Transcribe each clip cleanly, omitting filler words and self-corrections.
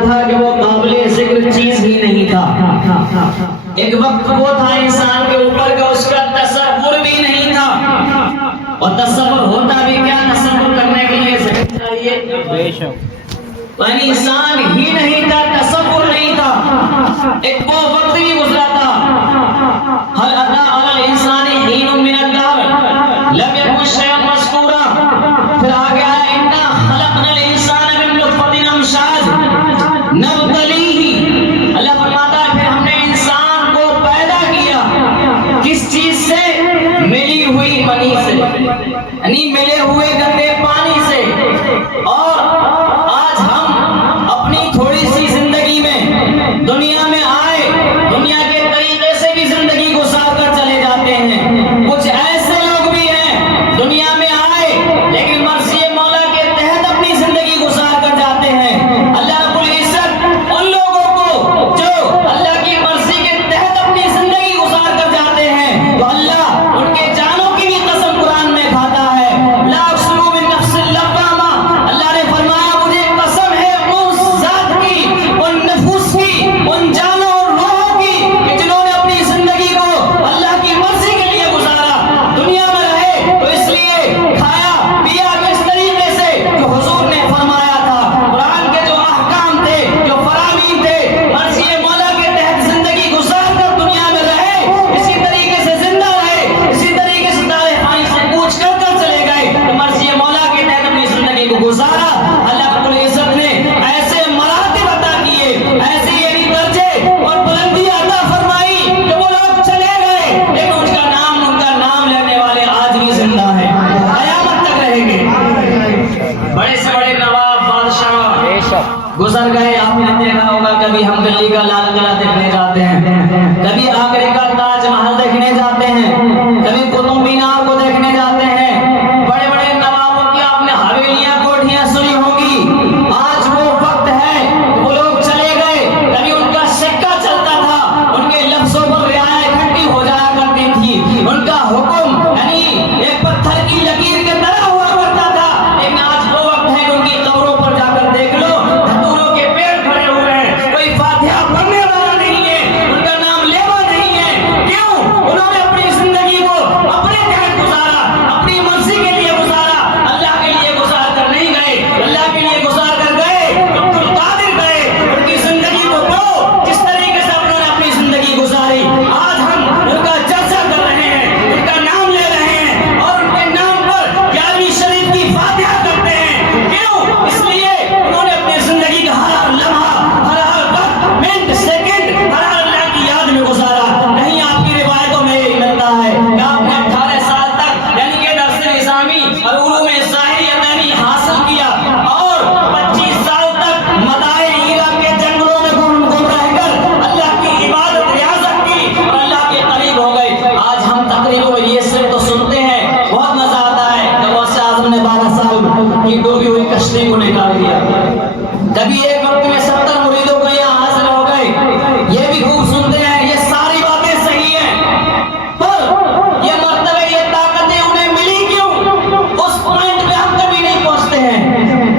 تھا کہ وہ قابل ذکر چیز ہی نہیں تھا. ایک وقت وہ تھا انسان کے اوپر کا اس کا تصور بھی نہیں تھا. اور تصور ہوتا بھی کیا، تصور کرنے کے لیے ذہن چاہیے. یعنی انسان ہی نہیں تھا، تصور نہیں تھا. ایک وہ وقت بھی گزرا تھا. هل اتى على الانسان حين من الدهر لم يكن شيئا مذكورا. پھر آگے آیا انا خلقنا الانسان من نطفة امشاج نبتليه. اللہ فرماتا ہے پھر ہم نے انسان کو پیدا کیا کس چیز سے؟ ملی ہوئی منی سے، یعنی ملے ہوئے گندے پانی سے. اور آج ہم اپنی تھوڑی سی زندگی میں دنیا میں آئے، دنیا کے طریقے سے بھی زندگی گزار کر چلے جاتے ہیں. کچھ ایسے لوگ بھی ہیں دنیا میں آئے لیکن مرضی مولا کے تحت اپنی زندگی گزار کر جاتے ہیں. اللہ رب العزت ان لوگوں کو جو اللہ کی مرضی کے تحت اپنی زندگی گزار کر جاتے ہیں تو اللہ ان کے جانوں کی بھی قسم قرآن میں کھاتا ہے. لا اقسم بالنفس اللوامہ. اللہ نے فرمایا مجھے قسم ہے اس ذات کی، ان نفوس کی، ان جانوں اور روحوں کی کہ جنہوں نے اپنی زندگی کو اللہ کی مرضی کے لیے گزارا. دنیا میں رہے تو اس لیے کھایا پیا کس طریقے سے جو حضور نے فرمایا تھا. قرآن کے جو احکام تھے، جو فرامین تھے، مرضی مولا کے تحت زندگی گزار کر دنیا میں رہے، اسی طریقے سے زندہ رہے، اسی طریقے سے دار فانی سے کوچ کر کر چلے گئے تو مرضی مولا کے تحت اپنی زندگی کو گزارا. اللہ رب العزت نے ایسے مراتب عطا کیے، ایسے یعنی درجے اور بلندی عطا فرمائی کہ وہ لوگ چلے گئے لیکن ان کا نام لینے والے آج بھی زندہ ہیں، قیامت تک رہیں گے. بڑے سے بڑے نواب بادشاہ گزر گئے. آپ نے دیکھا ہوگا کبھی ہم دلی کا لال قلعہ دیکھنے جاتے ہیں، کبھی آگرے کا تاج محل دیکھنے جاتے ہیں، کبھی قطب مینار کو دیکھنے جاتے ہیں. بڑے بڑے نوابوں کی آپ نے حویلیاں کوٹھیاں سنی ہوگی. آج وہ وقت ہے وہ لوگ چلے گئے. کبھی ان کا سکہ چلتا تھا، ان کے لفظوں پر رعایا اکٹھی ہو جایا کرتی تھی. ان کا حکم یعنی ایک پتھر کی لکیر کے طرح ہوا کرتا تھا. لیکن آج وہ وقت ہے کہ ان کی قبروں پر جا کر دیکھ لو، دھتوروں کے پیڑ کھڑے ہوئے ہیں، کوئی فاتحہ پڑھنے والا نہیں ہے، ان کا نام لیوا نہیں ہے. کیوں؟ انہوں نے اپنی زندگی کو اپنے تحت گزارا، اپنی مرضی کے لیے گزارا. اللہ کے لیے گزار کر نہیں گئے. اللہ کے لیے گزار کر گئے عبد القادر گئے. ان کی زندگی کو پڑھو جس طریقے سے انہوں نے اپنی زندگی گزاری. آج ہم ان کا چرچا کر رہے ہیں، ان کا نام لے رہے ہیں اور ان کے نام پر 11ویں شریف کی فاتحہ کرتے ہیں. کیوں؟ اس لیے انہوں نے اپنی زندگی کا ہر لمحہ، ہر وقت، منٹ، سیکنڈ ہر اللہ کی یاد میں گزارا. کہیں آپ کی روایتوں میں یہ ملتا ہے کہ آپ نے 18 سال تک یعنی کہ درس نظامی اور علوم ظاہریتین حاصل کیا اور 25 سال تک مدائے عراق کے جنگلوں میں گم رہ کر اللہ کی عبادت ریاضت کی اور اللہ کے قریب ہو گئے. آج ہم تقریروں میں یہ سے تو سنتے ہیں، بہت مزہ آتا ہے کہ غوث اعظم نے 12 سال کی ڈوبی ہوئی کشتی کو نکال دیا. کبھی ایک وقت میں 70 مریدوں کو یہاں حاصل ہو گئے. یہ بھی خوب سنتے ہیں. یہ ساری باتیں صحیح ہیں، پر یہ مرتبہ، یہ طاقتیں انہیں ملی کیوں؟ اس پوائنٹ پہ ہم کبھی نہیں پہنچتے ہیں.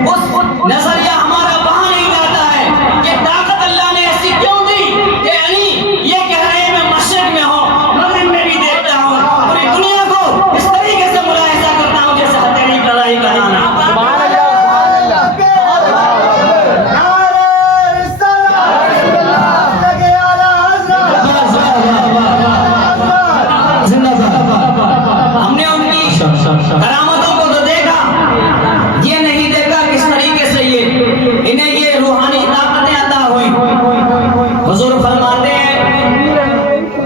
اس نظریہ ہمارا وہاں نہیں جاتا ہے کہ طاقت اللہ نے ایسی کیوں دی کہ یعنی یہ کہہ رہے ہیں میں مشرق میں ہوں، مغرب میں بھی دیکھتا ہوں، پوری دنیا کو اس طریقے سے ملاحظہ کرتا ہوں جیسے ہتھیلی کڑائی کا دانا. ہم نے ان کی کرامتوں کو تو دیکھا، یہ نہیں دیکھا کس طریقے سے انہیں یہ روحانی طاقتیں عطا ہوئی. حضور فرماتے ہیں،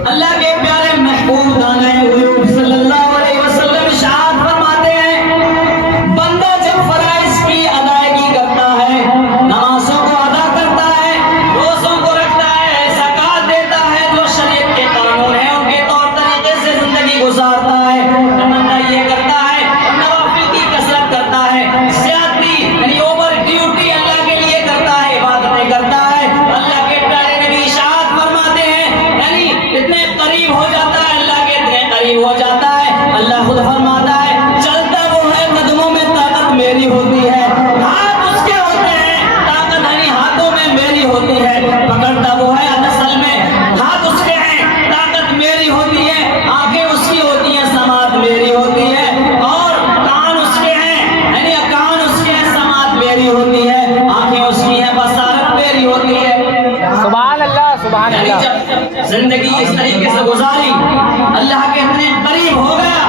اللہ کے پیارے محبوب دانے غیوب صلی اللہ علیہ وسلم ارشاد فرماتے ہیں، بندہ جب فرائض کی ادائیگی کرتا ہے، نمازوں کو ادا کرتا ہے، روزوں کو رکھتا ہے، زکات دیتا ہے، جو شریعت کے قانون ہیں ان کے طور طریقے سے زندگی گزارتا ہے، بندہ یہ کرتا ہے، نوافل کی کثرت کرتا ہے، زیادتی یعنی اوور ڈیوٹی اللہ کے لیے کرتا ہے، زندگی اس طریقے سے گزاری، اللہ کے اتنے قریب ہو گیا.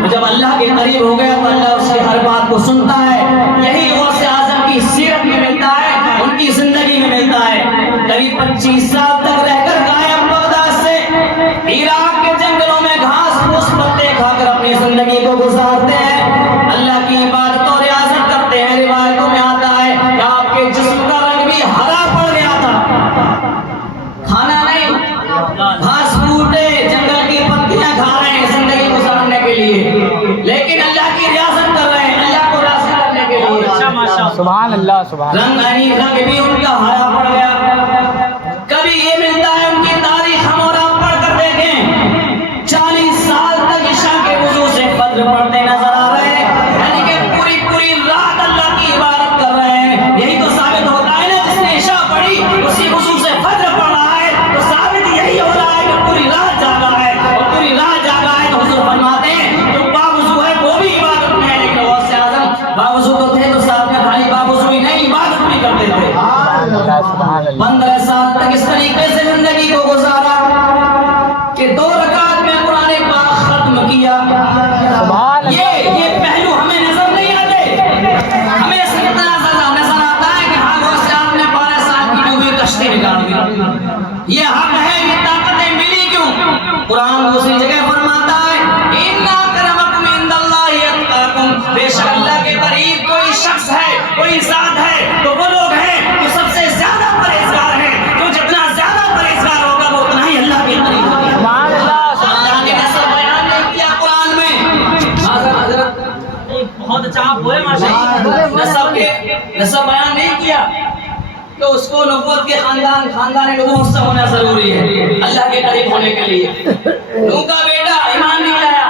تو جب اللہ کے قریب ہو گیا تو اللہ اس کی ہر بات کو سنتا ہے. یہی غوث اعظم کی سیرت میں ملتا ہے، ان کی زندگی میں ملتا ہے. قریب 25 سال تک رہ کر غائب بغداد سے عراق کے جنگلوں میں گھاس پھوس پتے کھا کر اپنی زندگی کو گزارتے ہیں. اللہ کی عبادت اور ریاضت کرتے ہیں. روایتوں میں آتا ہے کہ آپ کے جسم کا رنگ بھی ہرا پڑ گیا تھا. کھانا نہیں، گھاس پھوٹے جنگل کی پتیاں کھا رہے ہیں زندگی گزارنے کے لیے، لیکن اللہ کی ریاضت کر رہے ہیں، اللہ کو راضی کرنے کے لیے. سبحان اللہ سبحان رنگ بھی ان کا ہرا پڑ گیا. کبھی یہ ملتا ہے ان کی تاریخ ہم اور آپ پڑھ کر دیکھیں، 40 سال تک عشاء کے وضو سے فجر پڑھتے نظر آ رہے ہیں، یعنی کہ پوری رات اللہ کی عبادت کر رہے ہیں. یہی تو ثابت ہوتا ہے نا، جس نے عشاء پڑھی اسی وضو سے فجر پڑھ رہا ہے، تو ثابت یہی ہو رہا ہے کہ پوری رات جاگا ہے. اور پوری رات جاگا ہے تو حضور فرماتے ہیں جو باوضو ہے وہ بھی عبادت میں ہے. لیکن غوث اعظم باوضو تو تھے تو ساتھ میں خالی باوضو ہی نہیں عبادت بھی کرتے تھے. 15 سال تک اس طریقے سے زندگی کو گزارا کہ 2 رکعت میں قرآن پاک ختم کیا. یہ پہلو ہمیں نظر نہیں آتے. ہمیں اتنا نظر آتا ہے کہ ہاں غوث اعظم نے 12 سال کی ڈوبی کشتی نکال دی. یہ حق ہے، یہ طاقتیں ملی کیوں؟ قرآن دوسری جگہ فرماتا ہے ان اکرمکم عند اللہ اتقاکم، بے شک اللہ کے قریب کوئی شخص ہے، کوئی ذات ہے تو وہ لوگ ہیں جو سب سے زیادہ پرہیزگار ہیں. جو جتنا زیادہ پرہیزگار ہوگا وہ اتنا ہی اللہ کے قریب ہوگا. اللہ نے نسب بیان نہیں کیا قرآن میں. حضرت بہت اچھا آپ بولے ماشاءاللہ. نسب بیان نہیں کیا کہ اس کو نبوت کے خاندان نبوت سے ہونا ضروری ہے اللہ کے قریب ہونے کے لیے. نوح کا بیٹا ایمان نہیں لایا،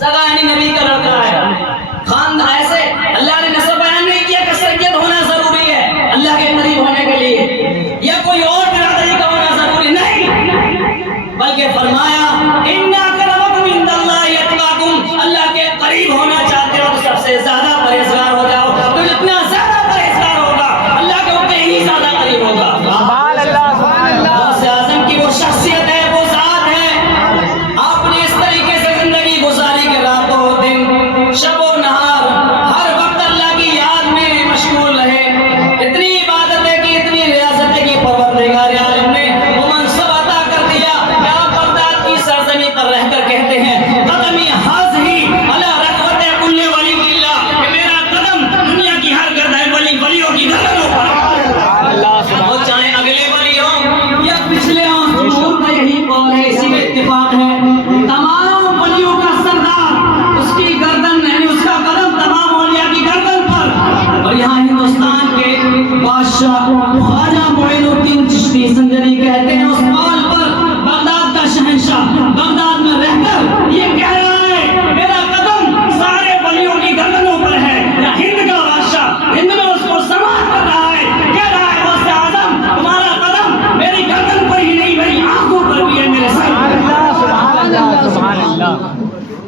سگا یعنی نبی کا لڑکا ہے. خاندان ایسے اللہ نے نسب بیان نہیں کیا کہ سید ہونا ضروری ہے اللہ کے قریب ہونے کے لیے، یا کوئی اور برادری کا ہونا ضروری نہیں، بلکہ فرمایا ان اکرمکم عند اللہ اتقاکم، اللہ کے قریب ہونا چاہتے ہو تو سب سے زیادہ پرہیزگار ہو جاؤ. تو جتنا زیادہ پرہیزگار ہوگا اللہ کے اتنے ہی زیادہ قریب ہوگا. سبحان اللہ سبحان اللہ. غوث اعظم کی وہ شخصیت ہے، وہ ذات ہے. آپ نے اس طریقے سے زندگی گزاری کہ راتوں دن شب و نہار ہر وقت اللہ کی یاد میں مشغول رہے. اتنی عبادتیں کی، اتنی ریاضتیں کی، پروردگار عالم نے وہ منصب عطا کر دیا کہ آپ بغداد کی سرزمین پر رہ کر کہتے ہیں قدمی حاضی علی رکبت کل ولی اللہ، کہ میرا قدم دنیا کی ہر گردن ولیوں کی گردنوں پر. وہ چاہے اگلے ولی ہوں یا پچھلے ہوں، حضور کا یہی قول ہے، اسی میں اتفاق ہے. تمام ولیوں کا سردار، اس کی گردن یعنی اس کا قدم تمام اولیاء کی گردن پر. اور یہاں ہندوستان کے بادشاہ خواجہ معین الدین چشتی سنجری کہتے ہیں اس قول پر، بغداد کا شہنشاہ بغداد میں رہ کر یہ کہہ رہا ہے میرا قدم سارے ولیوں کی گردنوں پر ہے. یا ہند کا بادشاہ ہند میں اس کو سماعت کر رہا ہے، کہہ رہا ہے غوث اعظم تمہارا قدم میری گردن پر ہی نہیں میری آنکھوں پر بھی ہے، میرے سر پر. سبحان اللہ سبحان اللہ.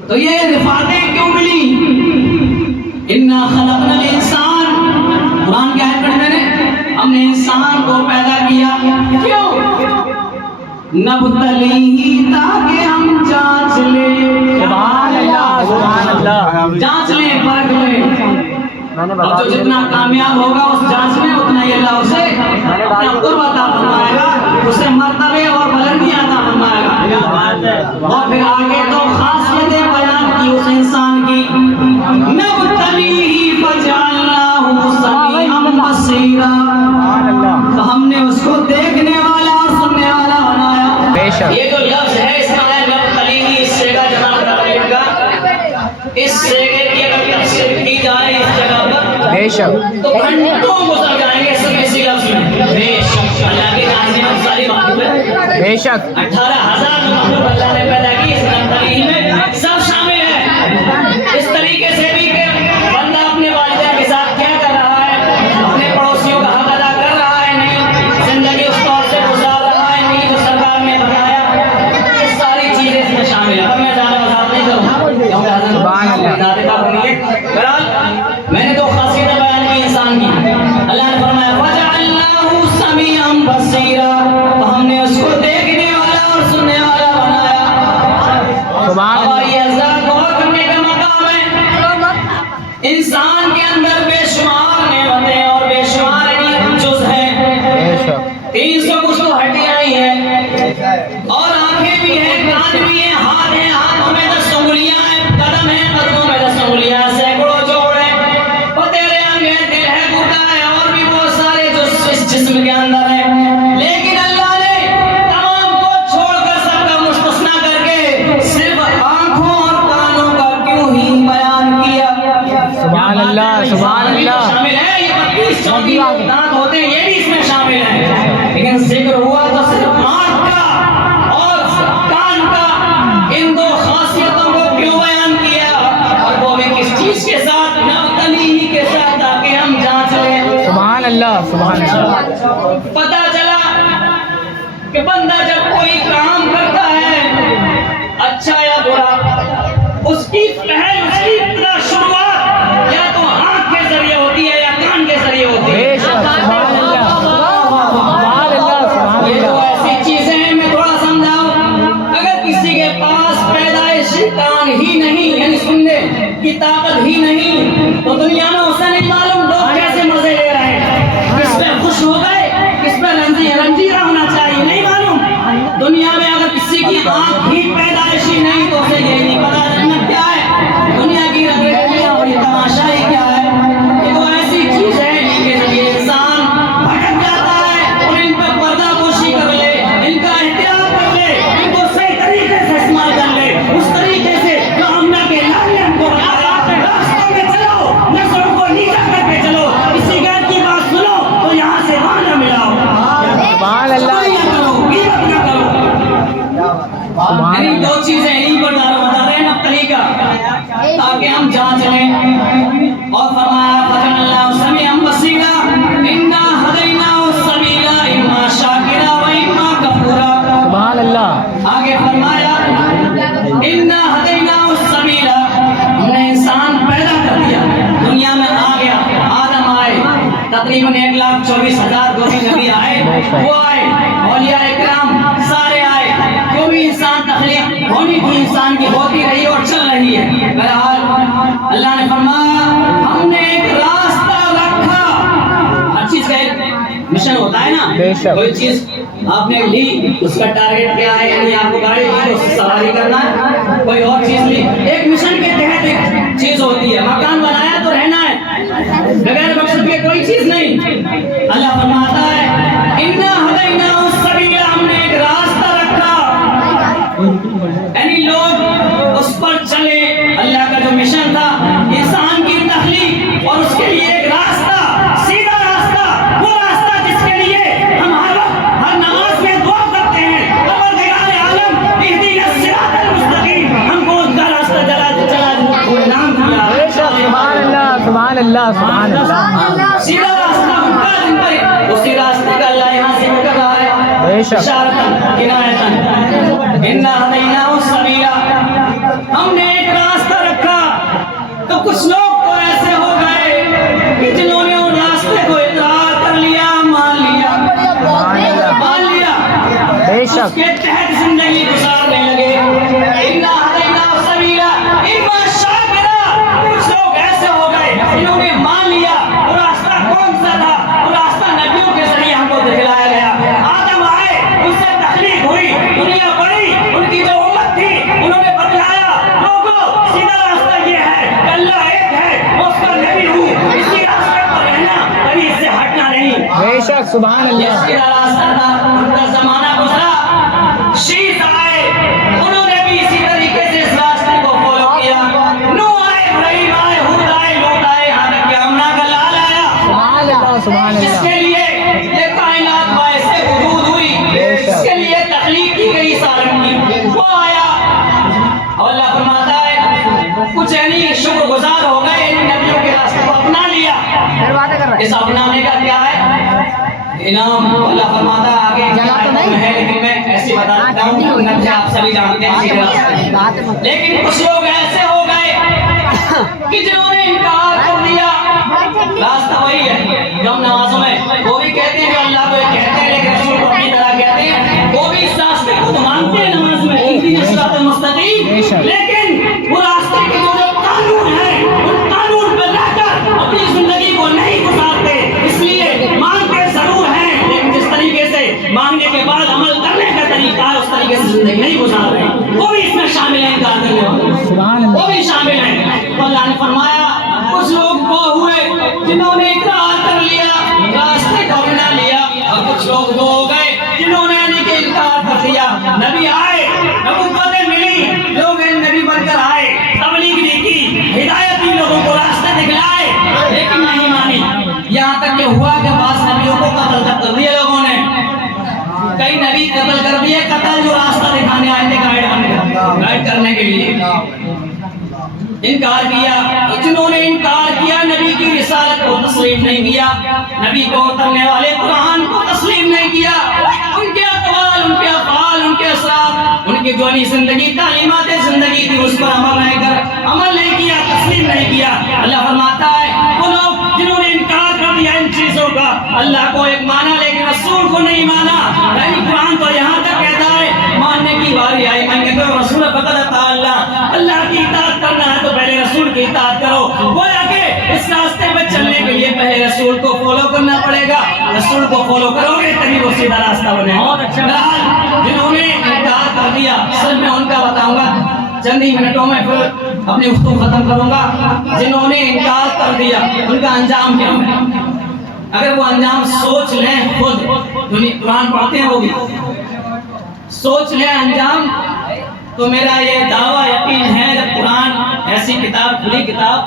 تو یہ رفاقتیں کیوں ملی؟ انا خلقنا الانسان، قرآن کیا ہے پڑھنے نے، ہم نے انسان کو پیدا کیا کیوں؟ نبتلیہ تاکہ ہم جانچ لیں. سبحان اللہ سبحان اللہ. جانچ لیں، پرکھ لیں. اب جو جتنا کامیاب ہوگا اس جانچ میں اتنا ہی اللہ اسے اپنا قرب عطا فرمائے گا، اسے مرتبے اور بلندی عطا فرمائے گا. اور پھر آگے تو خاصیتیں بیان کی اس انسان کی. نبتلیہ فجعلناہ سمیعا بصیرا، تو ہم نے اس کو دیکھنے والا اور سننے والا بنایا. بے شک یہ جو لفظ ہے اس کا ہے نبتلیہ، اس سے کا جناب تعلیم کا، اس سے کی اگر تفسیر کی جائے اس جگہ پر بے شک تو گھنٹوں گزر جائیں گے صرف اسی لفظ میں. بے شک اللہ کی تعظیم ساری مخلوق ہے. بے شک 18,000 مخلوق اللہ نے پیدا کی، اس نبتلیہ میں سب شامل ہے. اس طریقے سے بھی کہ بندہ اپنے والدہ کے ساتھ کیا کر رہا ہے، اپنے پڑوسیوں کا حق ادا کر رہا ہے نہیں، زندگی اس طور سے گزار رہا ہے نہیں جو سرکار نے بتایا. یہ ساری چیزیں اس میں شامل ہیں. اب میں زیادہ وضاحت نہیں کروں کیونکہ میں نے 2 خاصیتیں بیان کی انسان کی. اللہ نے فرمایا وَجَعَلْنَاهُ سَمِيعًا بَصِيرًا، تو ہم نے اس کو دیکھنے جسم کے اندر ہے، لیکن اللہ نے تمام کو چھوڑ کر سب کا مستثنا کر کے صرف آنکھوں اور کانوں کا کیوں ہی بیان کیا؟ سبحان اللہ سبحان اللہ. شامل ہے، یہ 32-34 دانت ہوتے ہیں، یہ بھی اس میں شامل ہیں، لیکن ذکر ہوا تو صرف آنکھ کا اور کان کا، ان دو خاصیتوں کو کیوں بیان کیا؟ اور وہ بھی کس چیز کے ساتھ؟ نوتنی کے ساتھ، تاکہ ہم جانچ لیں. سبحان اللہ سبحان اللہ. پتہ چلا کہ بندہ جب کوئی کام کرتا ہے اچھا یا برا، اس کی پہل، اس کی ابتدا، شروعات یا تو آنکھ کے ذریعے ہوتی ہے یا کان کے ذریعے ہوتی ہے. بے شک سبحان اللہ سبحان اللہ سبحان یہ تو اللہ. ایسی چیزیں ہیں، میں تھوڑا سمجھاؤں. اگر کسی کے پاس پیدائشی کان ہی نہیں، یعنی سننے کی طاقت ہی نہیں، تو دنیا میں اسے نہیں معلوم لوگ کیسے مزے لے رہے ہیں، کس پہ خوش ہو گئے، کس پہ رنجیدہ ہونا چاہیے، نہیں معلوم. دنیا میں اگر کسی کی آنکھ ہی پیدائشی نہیں تو اسے یہ نہیں پتا جنت کیا ہے، دنیا کی رنگریلیاں اور یہ تماشائی کیا ہے. یہ تو ایسی چیز ہے جن کے ذریعے انسان بھٹک جاتا ہے، اور ان پہ پردہ پوشی کر لے، ان کا احتیاط کر لے، ان کو صحیح طریقے سے استعمال کر لے، اس طریقے سے جو امنا کے لال نے ہم کو بتایا. راستوں میں چلو، نظروں کو نیچا کر کے چلو، کسی غیر کی بات سنو تو یہاں سے وہاں نہ ملاؤ. سبحان اللہ نہ کرو، غیبت نہ کرو. سبحان یعنی اللہ. دو چیزیں یہیں پر بتا رہے ہیں نا طریقہ، تاکہ ہم جانچ لیں. اور فرمایا فَجَعَلَ اللَّهُ سَمِيعًا بَصِيرًا إِنَّا هَدَيْنَاهُ السَّبِيلَ إِمَّا شَاكِرًا وَإِمَّا كَفُورًا. سبحان اللہ. آگے فرمایا إِنَّا هَدَيْنَاهُ السَّبِيلَ، ہم نے انسان پیدا کر دیا، دنیا میں آ گیا، آدم آئے، تقریباً 1,24,000 جو بھی نبی آئے وہ آئے، اولیاء اکرام سارے آئے، جو بھی انسان تخلیق ہونی تھی انسان کی ہوتی رہی اور چل رہی ہے. بہرحال اللہ نے فرمایا ہم نے ایک راستہ رکھا. ہر چیز کا ایک مشن ہوتا ہے بے نا، شک. کوئی چیز آپ نے لی، اس کا ٹارگیٹ کیا ہے، یعنی آپ کو گاڑی لی تو اس سے سواری کرنا ہے. کوئی اور چیز لی، ایک مشن کے تحت ایک چیز ہوتی ہے. مکان بنایا تو رہنا ہے، بغیر مقصد کے کوئی چیز نہیں. اللہ فرماتا ہے اِنَّا هَدَيْنَاهُ السَّبِيلَ، ہم نے ایک راستہ رکھا، یعنی لوگ اس پر چلے. اللہ کا جو مشن تھا انسان کی تخلیق، اور اس کے لیے ایک راستہ، سیدھا راستہ، وہ راستہ جس کے لیے ہم ہر وقت ہر نماز میں دعا کرتے ہیں، پروردگار عالم اهدنا الصراط المستقیم، ہم کو اس کا راستہ چلا نام دیا. بے شک سبحان اللہ سبحان اللہ سبحان اللہ. سیدھا راستہ ان کا دن پر، اسی راستے کا اللہ یہاں سے کر رہا ہے. بے شک. اشارتاً کنایتاً اِنَّا هَدَيْنَاهُ السَّبِيلَ، ہم نے ایک راستہ رکھا. تو کچھ لوگ تو ایسے ہو گئے کہ جنہوں نے ان راستے کو اقرار کر لیا، مان لیا، بے اس شک. کے تحت زندگی گزارنے لگے. اِنَّا هَدَيْنَاهُ السَّبِيلَ إِمَّا شَاكِرًا، کچھ لوگ ایسے ہو گئے جنہوں نے مان لیا. وہ راستہ کون سا تھا؟ وہ راستہ نبیوں کے ذریعے ہم کو دکھلایا گیا. آدم آئے، ان سے تخلیق ہوئی، دنیا بڑی، ان کی جو امت تھی انہوں نے بتلایا لوگوں سیدھا راستہ یہ ہے کہ اللہ ایک ہے، وہ اس کا نبی ہوں، اسی راستے پر رہنا، کبھی اس سے ہٹنا نہیں. بے شک سبحان یہ اللہ. سیدھا راستہ تھا. ان کا زمانہ گزرا، شیش آئے، انہوں نے بھی اسی طریقے سے اس راستے کو فالو کیا. نوح آئے، ابراہیم آئے، ہود آئے، لوط آئے، یہاں تک کہ آمنہ کا لال آیا، سبحان اللہ سبحان جس اللہ. کے لیے یہ کائنات باعث وجود ہوئی، اس کے لیے تخلیق کی گئی سالم کی، وہ آیا. اور اللہ فرماتا ہے کچھ یعنی شکر گزار ہو گئے، یعنی نبیوں کے راستے کو اپنا لیا. اس اپنانے کا کیا ہے انعام؟ اللہ فرماتا ہے آگے ہے، لیکن میں ایسے بتا دیتا ہوں، نبی آپ سبھی جانتے ہیں سیدھے راستے. لیکن کچھ لوگ ایسے ہو گئے کہ جنہوں نے انکار کر دیا. راستہ وہی ہے جو ہم نمازوں میں وہ بھی کہتے ہیں، جو اللہ کو کہتے ہیں لیکن رسول کو اپنی طرح کہتے ہیں، وہ بھی اس راستے کو تو مانتے ہیں نماز میں، اهدنا الصراط المستقیم، لیکن وہ راستے کے جو قانون ہیں ان قانون پر رہ کر اپنی زندگی کو نہیں گزارتے. اس لیے مانتے ضرور ہیں، لیکن جس طریقے سے مانگنے کے بعد عمل کرنے کا طریقہ ہے اس طریقے سے زندگی نہیں گزار رہے، وہ بھی اس میں شامل ہیں. انکار کرنے والے وہ بھی شامل ہیں. تو اللہ نے فرمایا کچھ لوگ وہ ہوئے جنہوں نے اقرار کر لیا، راستے کو اپنا لیا، کے لیے انکار کیا. جنہوں نے انکار کیا نبی کی رسالت کو تسلیم نہیں کیا, نبی کو اترنے والے قرآن کو تسلیم نہیں کیا, ان کے اقوال, ان کے افعال, ان کے اثرات, ان کی جو زندگی تعلیمات زندگی تھی اس پر عمل نہیں کیا, تسلیم نہیں کیا. اللہ فرماتا ہے وہ لوگ جنہوں نے انکار کر دیا ان چیزوں کا, اللہ کو ایک مانا لیکن رسول کو نہیں مانا. یعنی قرآن تو یہاں تک کہتا ہے ماننے کی باری آئی من کے تو رسول فقط اللہ, اللہ کی اطاعت کرنا ہے تو پہلے رسول کی اطاعت کرو. گویا کہ اس راستے میں چلنے کے لیے پہلے رسول کو فالو کرنا پڑے گا, رسول کو فالو کرو گے تبھی وہ سیدھا راستہ بنے. بہت اچھا. جنہوں نے انکار کر دیا اصل میں ان کا بتاؤں گا چند ہی منٹوں میں, پھر اپنی گفتگو ختم کروں گا. جنہوں نے انکار کر دیا ان کا انجام کیا ہے؟ اگر وہ انجام سوچ لیں خود, قرآن پڑھتے ہیں وہ بھی سوچ لیں انجام, تو میرا یہ دعویٰ یقین ہے جب قرآن ایسی کتاب, کھلی کتاب,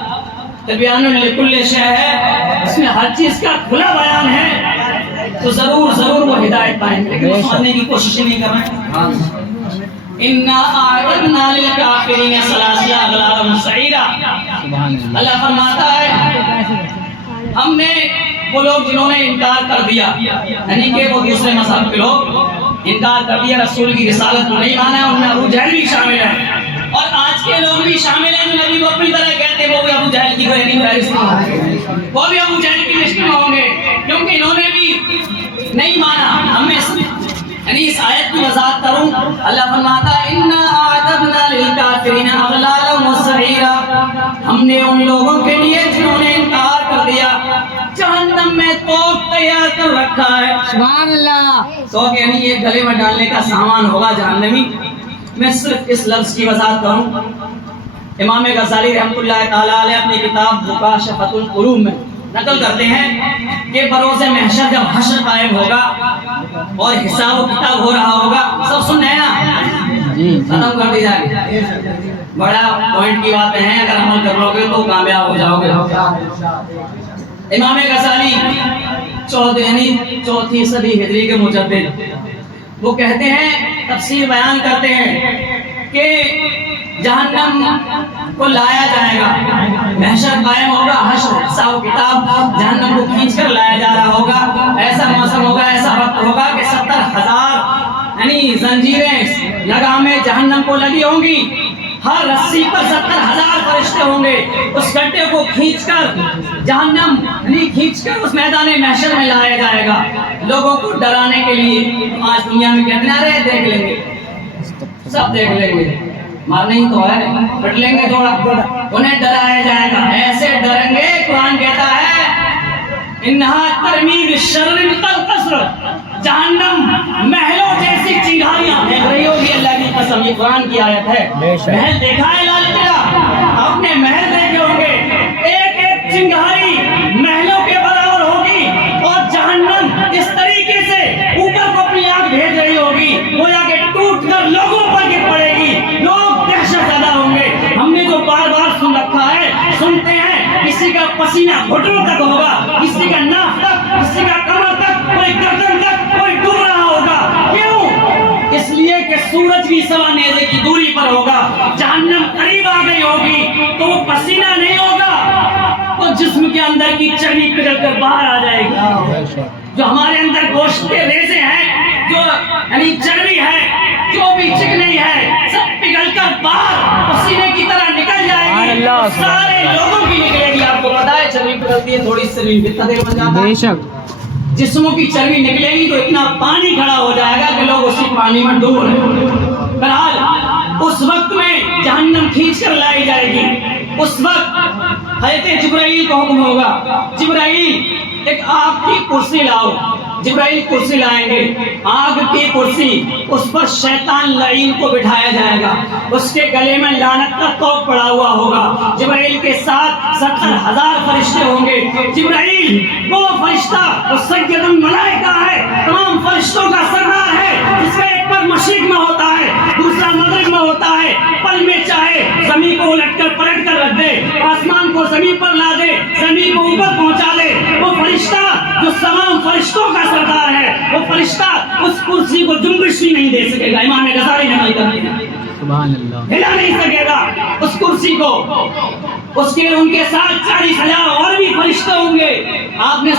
تبیان لکل شیء ہے, اس میں ہر چیز کا کھلا بیان ہے, تو ضرور وہ ہدایت پائیں گے. لیکن وہ سمجھنے کی کوشش نہیں کر رہے ہیں. اِنَّا أَعْتَدْنَا لِلْكَافِرِينَ سَلَاسِلَ وَأَغْلَالًا سَعِيرًا. اللہ فرماتا ہے ہم نے وہ لوگ جنہوں نے انکار کر دیا, یعنی کہ وہ دوسرے مذہب کے لوگ انکار کر دیا, رسول کی رسالت کو نہیں مانا, ان میں ابو جہل بھی شامل ہے, اور آج کے لوگ بھی شامل ہیں جو نبی کو اپنی طرح کہتے ہیں, وہ بھی ابو جہل کی فہرست میں ہوں گے, وہ بھی ابو جہل کی لسٹ میں ہوں گے, کیونکہ انہوں نے بھی نہیں مانا. ہم یعنی اس آیت کی وضاحت کروں, اللہ فرماتا ہے اِنَّا أَعْتَدْنَا لِلْكَافِرِينَ أَغْلَالًا وَسَعِيرًا. ہم نے ان لوگوں کے لیے جنہوں نے انکار کر دیا جہنم میں توق تیار کر رکھا ہے. سبحان اللہ. توق یعنی یہ گلے میں ڈالنے کا سامان ہوگا جہنمی. میں صرف اس لفظ کی وضاحت کروں. امام غزالی رحمۃ اللہ تعالیٰ علیہ اپنی کتاب مکاشفۃ العلوم میں نقل کرتے ہیں کہ بروز محشر جب حشر قائم ہوگا اور حساب و کتاب ہو رہا ہوگا, سب سن رہے ہیں نا, ختم کر دی جائے, بڑا پوائنٹ کی باتیں ہیں, اگر عمل کر لو گے تو کامیاب ہو جاؤ گے. امام غزالی چوتھی صدی ہجری کے مجدد, وہ کہتے ہیں, تفسیر بیان کرتے ہیں کہ جہنم کو لایا جائے گا, محشر قائم ہوگا, حشر حساب و کتاب, جہنم کو کھینچ کر لایا جا رہا ہوگا. ایسا موسم ہوگا, ایسا وقت ہوگا کہ 70,000 یعنی زنجیریں لگامیں جہنم کو لگی ہوں گی, ہر رسی پر 70,000 فرشتے ہوں گے. اس گڈھے کو کھینچ کر جہنم یعنی کھینچ کر اس میدان محشر میں لایا جائے گا لوگوں کو ڈرانے کے لیے. آج دنیا میں کہتے ہیں ارے دیکھ لیں گے, سب دیکھ لیں گے, مارنے ہی تو ہے, پٹ لیں گے تھوڑا, انہیں ڈرایا جائے گا. ایسے ڈریں گے, قرآن کہتا ہے انہا ترمی بالشرر کالقصر, جہنم محلوں جیسی چنگاریاں دیکھ رہی ہوگی. اللہ کی قسم, یہ قرآن کی آیت ہے. محل دیکھا ہے لال قلعہ, اپنے محل دیکھے ہوں گے, ایک ایک چنگاری محلوں کے برابر ہوگی, اور جہنم اس طریقے سے اوپر کو اپنی آگ بھیج رہی ہوگی, وہ جا کے ٹوٹ کر لوگوں پر گر پڑے گی. لوگ دہشت زدہ ہوں گے. ہم نے جو بار بار سن رکھا ہے, سنتے ہیں کسی کا پسینہ گھٹنوں تک ہوگا, کسی کا ناف تک, کسی کا کمر تک, کوئی گردن تک, کوئی ڈوب رہا ہوگا. کیوں؟ اس لیے کہ سورج کی سوا نیزے کی دوری پر ہوگا. جہنم قریب آ گئی ہوگی تو وہ پسینہ نہیں ہوگا, وہ جسم کے اندر کی چربی پگھل کر باہر آ جائے گی. جو ہمارے اندر گوشت کے ریزے ہیں, جو یعنی چربی ہے, جو بھی چکنی ہے, سب پگھل کر باہر پسینے کی طرح نکل جائے گی. سارے لوگوں کی نکلے گی. آپ کو پتا ہے چربی پگھلتی ہے تھوڑی سی چربی کتنا دیر بن جاتا ہے. جسموں کی چربی نکلے گی تو اتنا پانی کھڑا ہو جائے گا کہ لوگ اسی پانی میں ڈوب رہے ہیں. بہرحال اس وقت میں جہنم کھینچ کر لائی جائے گی. اس وقت حضرت جبرائیل کو حکم ہوگا, جبرائیل ایک آگ کی کرسی لاؤ. جبرائیل کرسی لائیں گے, آگ کی کرسی, اس پر شیطان لعین کو بٹھایا جائے گا. اس کے گلے میں لعنت کا توق پڑا ہوا ہوگا. جبرائیل کے ساتھ 70,000 فرشتے ہوں گے. جبرائیل وہ فرشتہ, وہ سید الملائکہ ہے, تمام فرشتوں کا سردار ہے, جس کا ایک پر مشرق میں ہوتا ہے, دوسرا مغرب میں ہوتا ہے. پل میں چاہے زمین کو الٹ کر پلٹ کر رکھ دے, آسمان کو زمین پر لا دے, زمین کو اوپر پہنچا دے. وہ فرشتہ جو تمام فرشتوں کا سردار ہے, وہ فرشتہ اس کرسی کو جنبش بھی نہیں دے سکے گا. امام غزالی نے کہا سبحان اللہ. ہلا نہیں سکے گا اس کرسی کو. اس کے ان کے ساتھ 40,000 اور بھی فرشتے ہوں گے. آپ نے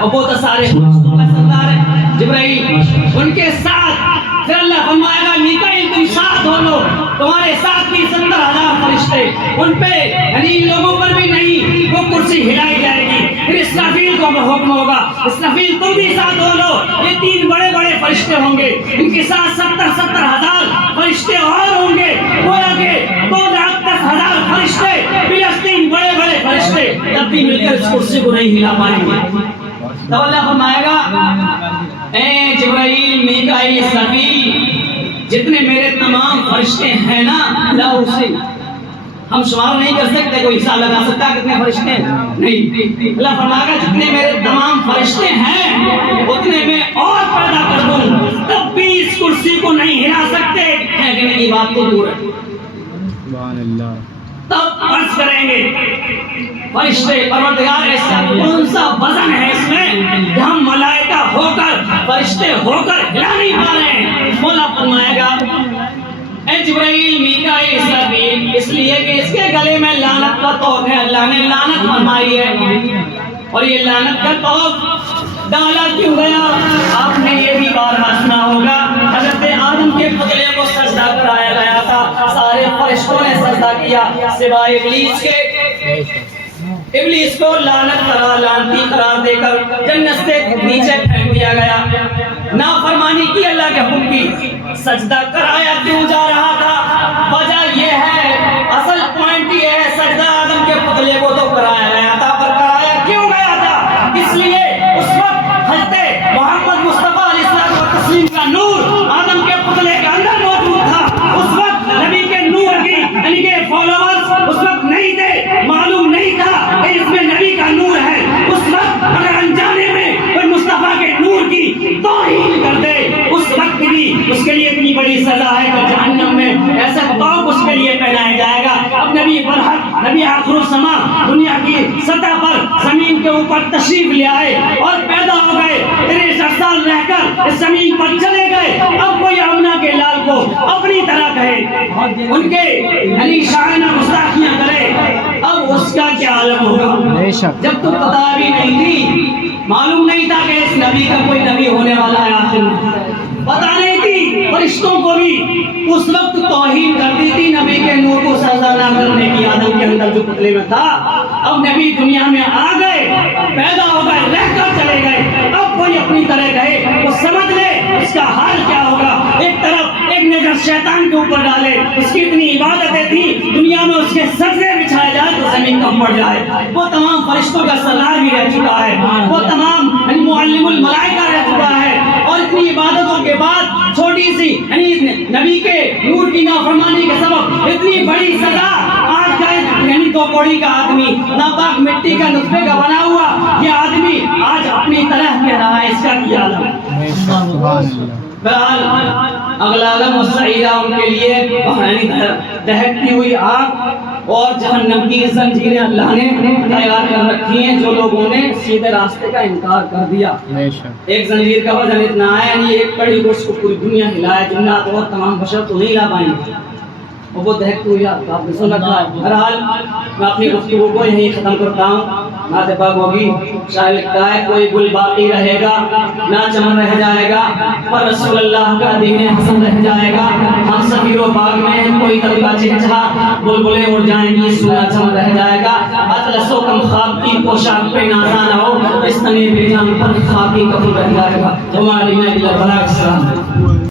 اور بہت سارے فرشتوں کا سردار ہے جبرائیل. ان کے ساتھ پھر اللہ فرمائے گا میکائیل تم ساتھ ہو لو. تمہارے ساتھ بھی 70,000 فرشتے. ان پہ یعنی ان لوگوں پر بھی نہیں وہ کرسی ہلائی جائے گی. پھر اسرافیل کو حکم ہوگا اسرافیل تم بھی ساتھ ہو لو. یہ 3 بڑے بڑے فرشتے ہوں گے. ان کے ساتھ 70,000 فرشتے اور ہوں گے. گویا کہ 2,10,000 فرشتے پلس 3 بڑے بڑے فرشتے تب بھی مل کر اس کرسی کو نہیں ہلا پائیں گے. تو اللہ فرمائے گا اے جبرائیل میکائیل اسرافیل جتنے میرے تمام فرشتے ہیں نا لا اسے ہم شمار نہیں کر سکتے. کوئی حساب لگا سکتا کتنے فرشتے ہیں؟ نہیں. اللہ فرمائے گا جتنے میرے تمام فرشتے ہیں اتنے میں اور پیدا کر دوں تب بھی اس کرسی کو نہیں ہلا سکتے. پھینکنے کی بات تو دور ہے. سبحان اللہ. تب عرض کریں گے فرشتے پروردگار ایسا کون سا وزن ہے اس میں کہ ہم ملائکہ ہو کر فرشتے ہو کر ہلا نہیں پا رہے ہیں. مولا فرمائے گا اے جبرائیل میکائیل اسرافیل اس لیے کہ اس کے گلے میں لعنت کا طوق ہے. اللہ نے لعنت فرمائی ہے. اور یہ لعنت کا طوق ڈالا کیوں گیا؟ آپ نے یہ بھی بارہا سنا ہوگا. حضرت آدم کے پتلے کو سجدہ کرایا گیا تھا. سارے فرشتوں نے سجدہ کیا سوائے ابلیس کے. ابلیس کو لعنتی قرار دے کر جنت سے نیچے پھینک دیا گیا. نافرمانی کی اللہ کے حکم کی. سجدہ کرایا کیوں جا رہا تھا؟ وجہ یہ ہے اصل پوائنٹ یہ ہے سجدہ آدم کے پتلے کو تو کرایا گیا تھا پر کرایا کیوں گیا تھا؟ اس لیے اس وقت حضرت محمد مصطفیٰ علیہ الصلوۃ والتسلیم کا نور آدم کے پتلے کے اندر موجود تھا. اس وقت نبی کے نور کی یعنی کہ فالوورز اس وقت نہیں تھے. معلوم نہیں تھا کہ اس میں نبی کا نور ہے. اس وقت اگر انجانے میں کوئی مصطفیٰ کے نور کی توہین کر دے اس وقت بھی اس کے لیے اتنی بڑی سزا ہے کہ جہنم میں ایسا طوق اس کے لیے پہنایا جائے گا. اب نبی برحق نبی آخر الزمان دنیا کی سطح پر زمین کے اوپر تشریف لے آئے اور پیدا ہو گئے. 63 سال رہ کر اس زمین پر چلے گئے. اب کوئی آمنہ کے لال کو اپنی طرح کہے ان کے یعنی شاعرانہ گستاخیاں کرے اب اس کا کیا عالم ہوگا؟ جب تو پتہ بھی نہیں تھی معلوم نہیں تھا کہ اس نبی کا کوئی نبی ہونے والا ہے. آخر پتہ نہیں تھی. فرشتوں کو بھی اس وقت توہین کرتی تھی نبی کے نور کو سجدہ نہ کرنے کی. آدم کے اندر جو پتلے میں تھا اب نبی دنیا میں آ گئے پیدا ہو گئے رہ کر چلے گئے. اب کوئی اپنی طرح کہے وہ سمجھ لے اس کا حال کیا ہوگا. ایک طرف ایک نظر شیطان کے اوپر ڈالے اس کی اتنی عبادتیں تھیں دنیا میں اس کے سجدے بچھائے جائے تو زمین کم پڑ جائے. وہ تمام فرشتوں کا سردار بھی رہ چکا ہے. وہ تمام معلم الملائکہ رہ چکا ہے. اور اتنی عبادتوں کے بعد چھوٹی سی یعنی نبی کے نور کی نافرمانی کے سبب اتنی بڑی سزا. آج کا یعنی 2 کوڑی کا آدمی ناپاک مٹی کا نطفے کا بنا ہوا یہ آدمی آج اپنی طرح کہہ رہا ہے اس کا کیا عالم. بہرحال اگلا عالم السعیدہ ان کے لیے دہکتی ہوئی آگ اور جہنم کی زنجیریں اللہ نے تیار کر رکھی ہیں جو لوگوں نے سیدھے راستے کا انکار کر دیا. ایک زنجیر کا وزن اتنا ہے یعنی ایک کڑی کو اس کو پوری دنیا ہلائے. جنات اور تمام بشر تو نہیں ہلا پائیں گے. اور وہ دہکتی ہوئی آگ آپ نے سن رکھا ہے. بہرحال میں اپنی گفتگو کو یہیں ختم کرتا ہوں. نعت پاک ہوگی. شاعر لکھتا ہے کوئی گل باقی رہے گا نہ چمن رہ جائے گا پر رسول اللہ کا دین حسن رہ جائے گا. ہم سفیر و باغ میں کوئی طبقہ چہچہا بلبلیں اڑ جائیں گی سونا چمن رہ جائے گا. اطلس و کم خواب کی پوشاک پہ نازانا ہو اس تنے بے جان پر خاکی کفن رہ جائے گا. ہماری نبی السلام